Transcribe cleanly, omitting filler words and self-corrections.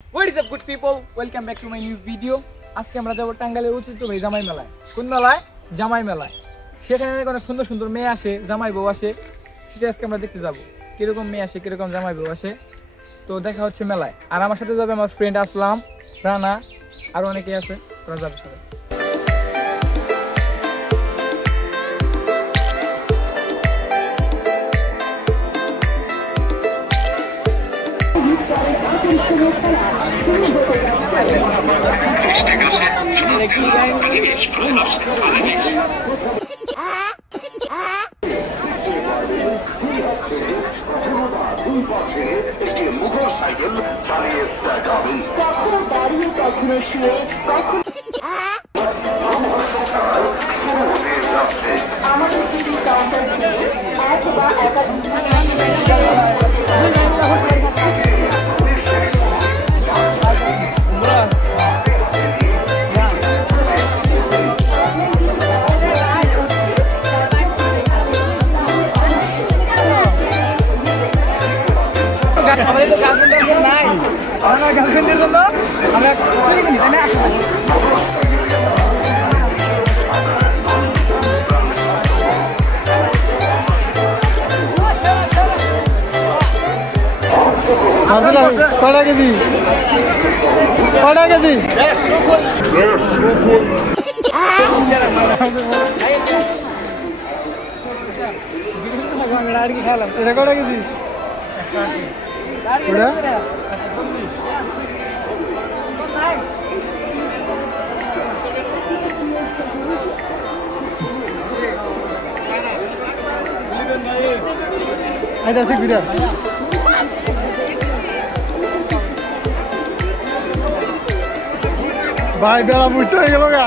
What is up good people? Welcome back to my new video. আজকে আমরা যাব টাঙ্গাইলের ঐতিহ্যবাহী জামাই মেলায়। কোন মেলায়? জামাই মেলায়। সেখানে অনেক সুন্দর সুন্দর মেয়ে আসে, জামাই বউ আসে। সেটা আজকে আমরা দেখতে যাব। কিরকম মেয়ে আসে, কিরকম জামাই বউ আসে। তো দেখা হচ্ছে মেলায়। আর আমার সাথে যাবে আমার ফ্রেন্ড আসলাম, রানা আর অনেকেই আছে। তোরা যাবে সবাই। একটি মোটর সাইকেল চালিয়ে দেখাবেন কখনো দাঁড়িয়ে কখনো শুয়ে কখনো আমাদের টিভি কাউন্টার দিয়ে এক বা একাধিক আমাদের তো গার্লফ্রেন্ড নাই, আমার গার্লফ্রেন্ডের জন্য আমরা চলে গেলি তাই না? কটা কেজি আর কি খেলাম কটা কেজি ভাই বেলা বুঝতে হয়ে গেল গা।